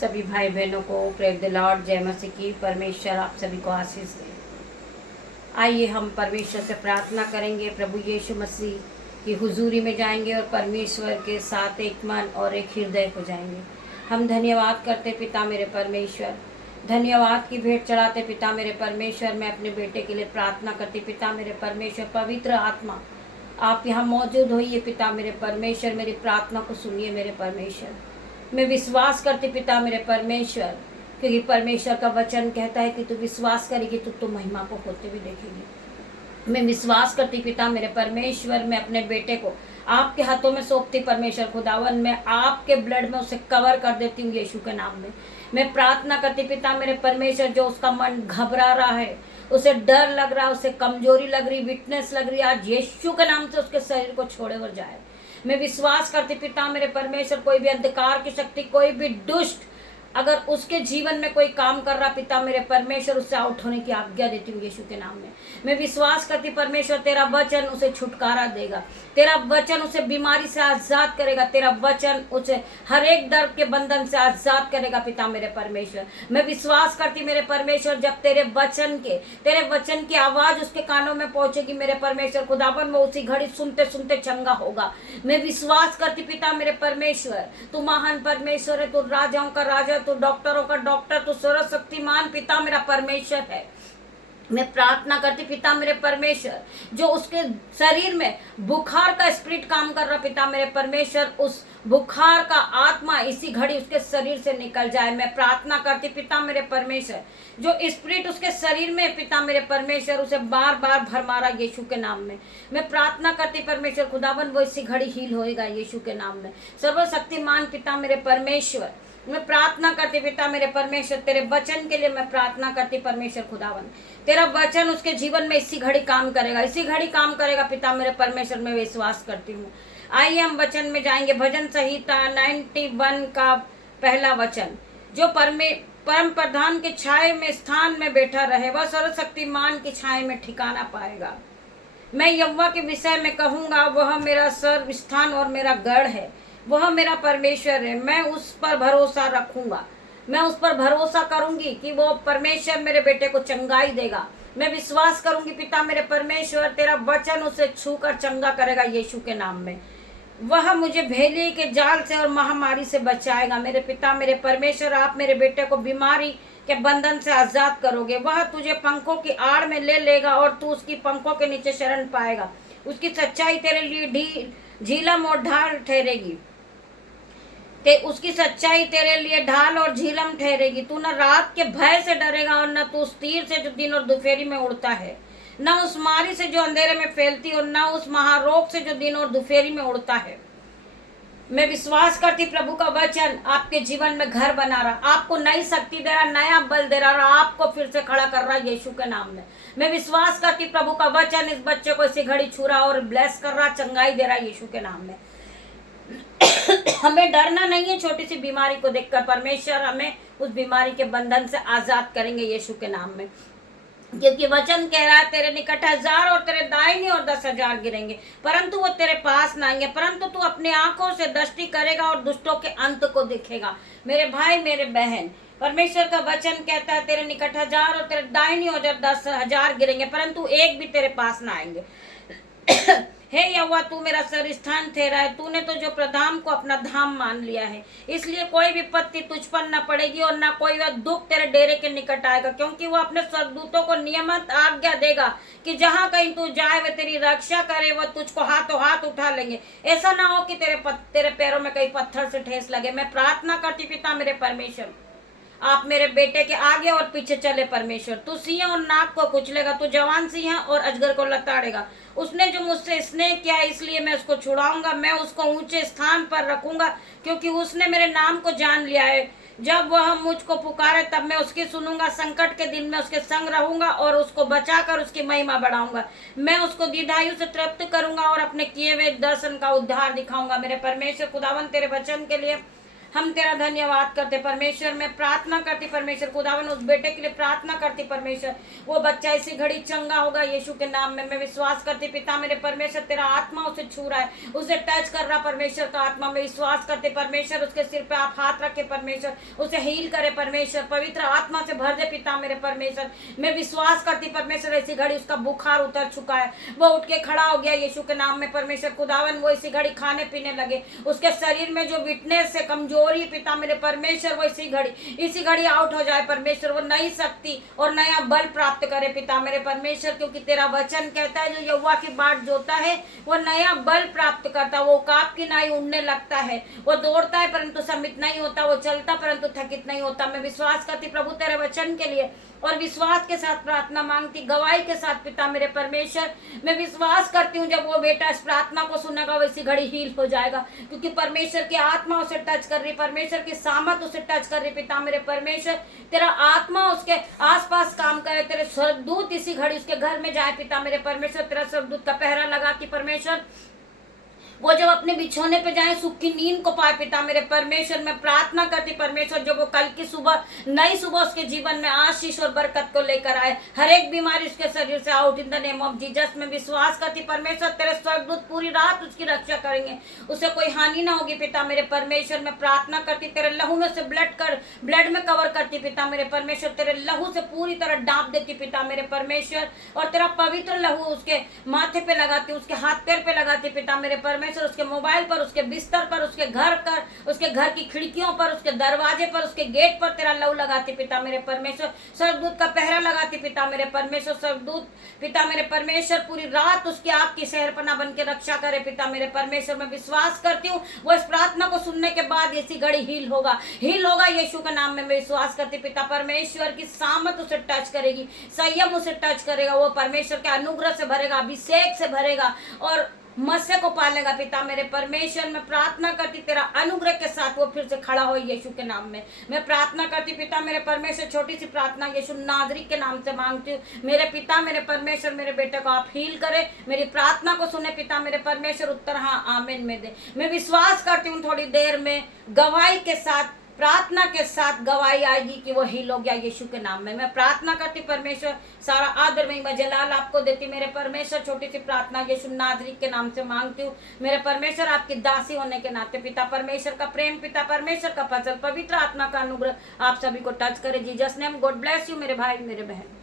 सभी भाई बहनों को प्रेज द लॉर्ड, जय मसीह की। परमेश्वर आप सभी को आशीष दे। आइए हम परमेश्वर से प्रार्थना करेंगे, प्रभु यीशु मसीह की हुजूरी में जाएंगे और परमेश्वर के साथ एक मन और एक हृदय हो जाएंगे। हम धन्यवाद करते पिता मेरे परमेश्वर, धन्यवाद की भेंट चढ़ाते पिता मेरे परमेश्वर। मैं अपने बेटे के लिए प्रार्थना करती पिता मेरे परमेश्वर। पवित्र आत्मा आप यहाँ मौजूद होइए पिता मेरे परमेश्वर, मेरी प्रार्थना को सुनिए मेरे परमेश्वर। मैं विश्वास करती पिता मेरे परमेश्वर, क्योंकि परमेश्वर का वचन कहता है कि तू विश्वास करेगी तो तू महिमा को होते हुए देखेगी। मैं विश्वास करती पिता मेरे परमेश्वर, मैं अपने बेटे को आपके हाथों में सौंपती परमेश्वर खुदावन। मैं आपके ब्लड में उसे कवर कर देती हूँ यीशु के नाम में। मैं प्रार्थना करती पिता मेरे परमेश्वर, जो उसका मन घबरा रहा है, उसे डर लग रहा है, उसे कमजोरी लग रही, वीकनेस लग रही है, आज यीशु के नाम से उसके शरीर को छोड़े और जाए। मैं विश्वास करती पिता मेरे परमेश्वर, कोई भी अंधकार की शक्ति, कोई भी दुष्ट अगर उसके जीवन में कोई काम कर रहा पिता मेरे परमेश्वर, उससे आउट होने की आज्ञा देती हूँ यीशु के नाम में। मैं विश्वास करती परमेश्वर, तेरा वचन उसे छुटकारा देगा, तेरा वचन उसे बीमारी से आजाद करेगा, तेरा वचन उसे हर एक दर्द के बंधन से आजाद करेगा पिता मेरे परमेश्वर। मैं विश्वास करती मेरे परमेश्वर, जब तेरे वचन की आवाज उसके कानों में पहुंचेगी मेरे परमेश्वर खुदावन, वो उसी घड़ी सुनते सुनते चंगा होगा। मैं विश्वास करती पिता मेरे परमेश्वर, तू महान परमेश्वर है, तू राजाओं का राजा, तू डॉक्टरों का डॉक्टर, तू सर्वशक्तिमान पिता मेरा परमेश्वर है। मैं प्रार्थना करती पिता मेरे परमेश्वर, जो उसके शरीर में बुखार का स्पिरिट काम कर रहा पिता मेरे परमेश्वर, उस बुखार का आत्मा इसी घड़ी उसके शरीर से निकल जाए। मैं प्रार्थना करती पिता मेरे परमेश्वर, जो स्पिरिट उसके शरीर में पिता मेरे परमेश्वर, उसे बार बार भर मारा यीशु के नाम में। मैं प्रार्थना करती परमेश्वर खुदावन, वो इसी घड़ी हील होएगा यीशु के नाम में। सर्वशक्तिमान पिता मेरे परमेश्वर, मैं प्रार्थना करती पिता मेरे परमेश्वर, तेरे वचन के लिए मैं प्रार्थना करती परमेश्वर खुदावन, तेरा वचन उसके जीवन में इसी घड़ी काम करेगा, इसी घड़ी काम करेगा पिता मेरे परमेश्वर, मैं विश्वास करती हूँ। आइए हम वचन में जाएंगे। भजन संहिता 91 का पहला वचन, जो परम प्रधान के छाए में स्थान में बैठा रहे, वह सर्वशक्तिमान की छाए में ठिकाना पाएगा। मैं यहोवा के विषय में कहूँगा, वह मेरा सर्व स्थान और मेरा गढ़ है, वह मेरा परमेश्वर है। मैं उस पर भरोसा रखूंगा, मैं उस पर भरोसा करूंगी कि वो परमेश्वर मेरे बेटे को चंगाई देगा। मैं विश्वास करूंगी पिता मेरे परमेश्वर, तेरा वचन उसे छूकर चंगा करेगा यीशु के नाम में। वह मुझे भेलिए के जाल से और महामारी से बचाएगा। मेरे पिता मेरे परमेश्वर, आप मेरे बेटे को बीमारी के बंधन से आजाद करोगे। वह तुझे पंखों की आड़ में ले लेगा और तू उसकी पंखों के नीचे शरण पाएगा। उसकी सच्चाई तेरे लिए झीलम और ढाल ठहरेगी, उसकी सच्चाई तेरे लिए ढाल और झीलम ठहरेगी। तू न रात के भय से डरेगा और न तू उस तीर से जो दिन और दोपहरी में उड़ता है, न उस मारी से जो अंधेरे में फैलती और न उस महारोग से जो दिन और दोपहरी में उड़ता है। मैं विश्वास करती प्रभु का वचन आपके जीवन में घर बना रहा, आपको नई शक्ति दे रहा, नया बल दे रहा, आपको फिर से खड़ा कर रहा यीशु के नाम में। मैं विश्वास करती प्रभु का वचन इस बच्चे को इसी घड़ी छू रहा और ब्लेस कर रहा, चंगाई दे रहा यीशु के नाम में। हमें डरना नहीं है छोटी सी बीमारी को देखकर, परमेश्वर हमें उस बीमारी के बंधन से आजाद करेंगे यीशु के नाम में। क्योंकि वचन कह रहा है, तेरे निकट 1000 और तेरे दाहिने और 10,000 गिरेंगे, परंतु वो तेरे पास ना आएंगे। परंतु तू अपने आंखों से दृष्टि करेगा और दुष्टों के अंत को देखेगा। मेरे भाई मेरे बहन, परमेश्वर का वचन कहता है, तेरे निकट 1000 और तेरे दाहिने और 10,000 गिरेंगे, परंतु एक भी तेरे पास ना आएंगे। हे यहोवा, तू मेरा सरस्थान ठहरा है, तूने तो जो प्रधान को अपना धाम मान लिया है, इसलिए कोई विपत्ति तुझ पर न पड़ेगी और न कोई वह दुख तेरे डेरे के निकट आएगा। क्योंकि वो अपने स्वर्गदूतों को नियमित आज्ञा देगा कि जहां कहीं तू जाए वे तेरी रक्षा करे, वह तुझको हाथों हाथ उठा लेंगे। ऐसा ना हो कि तेरे पैरों में कहीं पत्थर से ठेस लगे। मैं प्रार्थना करती पिता मेरे परमेश्वर, आप मेरे बेटे के आगे और पीछे चले परमेश्वर। तू सिंह और नाग को कुचलेगा, तू जवान सिंह और अजगर को लताड़ेगा। उसने जो मुझसे स्नेह किया इसलिए मैं उसको छुड़ाऊंगा, मैं उसको ऊंचे स्थान पर रखूंगा, क्योंकि उसने मेरे नाम को जान लिया है। जब वह मुझको पुकारे तब मैं उसकी सुनूंगा। संकट के दिन में उसके संग रहूंगा और उसको बचाकर उसकी महिमा बढ़ाऊंगा। मैं उसको दीर्घायु से तृप्त करूंगा और अपने किए हुए दर्शन का उद्धार दिखाऊंगा। मेरे परमेश्वर खुदावन, तेरे वचन के लिए हम तेरा धन्यवाद करते परमेश्वर। मैं प्रार्थना करती परमेश्वर, खुदावन उस बेटे के लिए प्रार्थना करती परमेश्वर, वो बच्चा इसी घड़ी चंगा होगा यीशु के नाम में। मैं विश्वास करती पिता मेरे परमेश्वर, तेरा आत्मा उसे छू रहा है, उसे टच कर रहा परमेश्वर का आत्मा। मैं विश्वास करते परमेश्वर, उसके सिर पे आप हाथ रखे परमेश्वर, उसे हील करे परमेश्वर, पवित्र आत्मा से भर दे पिता मेरे परमेश्वर। मैं विश्वास करती परमेश्वर, ऐसी घड़ी उसका बुखार उतर चुका है, वो उठ के खड़ा हो गया यीशु के नाम में परमेश्वर। खुदावन वो इसी घड़ी खाने पीने लगे, उसके शरीर में जो वीकनेस है, कमजोरी पिता मेरे परमेश्वर, वो इसी घड़ी आउट हो जाए परमेश्वर। वो नई शक्ति और नया बल प्राप्त करे पिता मेरे परमेश्वर, क्योंकि तेरा वचन कहता है जो यहोवा की बाट जोता है वो नया बल प्राप्त करता है, वो काप की नाई उड़ने लगता है, वो दौड़ता है परंतु सम्मित नहीं होता, वो चलता परंतु थकित नहीं होता। मैं विश्वास करती प्रभु तेरे वचन के लिए और विश्वास के साथ प्रार्थना मांगती, गवाही के साथ पिता मेरे परमेश्वर। मैं विश्वास करती हूँ जब वो बेटा इस प्रार्थना को सुनेगा वैसी घड़ी हील हो जाएगा, क्योंकि परमेश्वर की आत्मा उसे टच कर रही, परमेश्वर की सामर्थ उसे टच कर रही पिता मेरे परमेश्वर। तेरा आत्मा उसके आसपास काम करे, तेरे स्वर्गदूत इसी घड़ी उसके घर में जाए पिता मेरे परमेश्वर। तेरा स्वर्गदूत का पहरा लगा कि परमेश्वर वो जब अपने बिछौने पे जाए सुख की नींद को पाए पिता मेरे परमेश्वर। मैं प्रार्थना करती परमेश्वर, जब वो कल की सुबह नई सुबह उसके जीवन में आशीष और बरकत को लेकर आए, हर एक बीमारी उसके शरीर से out in the name of Jesus. में विश्वास करती परमेश्वर, तेरे स्वर्गदूत पूरी रात उसकी रक्षा करेंगे, उसे कोई हानि ना होगी पिता मेरे परमेश्वर। मैं प्रार्थना करती तेरे लहू में से ब्लड में कवर करती पिता मेरे परमेश्वर, तेरे लहू से पूरी तरह डांप देती पिता मेरे परमेश्वर, और तेरा पवित्र लहू उसके माथे पे लगाती, उसके हाथ पैर पे लगाती पिता मेरे परमेश्वर, उसके मोबाइल पर, उसके बिस्तर पर, उसके घर की खिड़कियों पर, उसके दरवाजे पर, उसके गेट पर तेरा लहू लगाती पिता मेरे परमेश्वर। स्वर्गदूत का पहरा लगाती पिता मेरे परमेश्वर। स्वर्गदूत पिता मेरे परमेश्वर पूरी रात उसकी आग की शहरपनाह बन के रक्षा करे पिता मेरे परमेश्वर। मैं विश्वास करती हूँ वो इस प्रार्थना को सुनने के बाद इसी घड़ी हील होगा यीशु के नाम में। मैं विश्वास करती पिता परमेश्वर की सामर्थ उसे टच करेगी, संयम उसे टच करेगा, वो परमेश्वर के अनुग्रह से भरेगा, अभिषेक से भरेगा और मत्स्य को पालेगा पिता मेरे परमेश्वर। मैं प्रार्थना करती तेरा अनुग्रह के साथ वो फिर से खड़ा हो यीशु के नाम में। मैं प्रार्थना करती पिता मेरे परमेश्वर, छोटी सी प्रार्थना यीशु नाजरी के नाम से मांगती हूँ। मेरे पिता मेरे परमेश्वर, मेरे बेटे को आप हील करें, मेरी प्रार्थना को सुने पिता मेरे परमेश्वर, उत्तर हाँ आमीन में दे। मैं विश्वास करती हूँ थोड़ी देर में गवाही के साथ, प्रार्थना के साथ गवाही आएगी कि वो हील हो गया यीशु के नाम में। मैं प्रार्थना करती परमेश्वर, सारा आदर महिमा जलाल आपको देती मेरे परमेश्वर। छोटी सी प्रार्थना यीशु नाजरी के नाम से मांगती हूँ मेरे परमेश्वर, आपकी दासी होने के नाते। पिता परमेश्वर का प्रेम, पिता परमेश्वर का फजल, पवित्र आत्मा का अनुग्रह आप सभी को टच करे Jesus name. God bless you मेरे भाई मेरे बहन।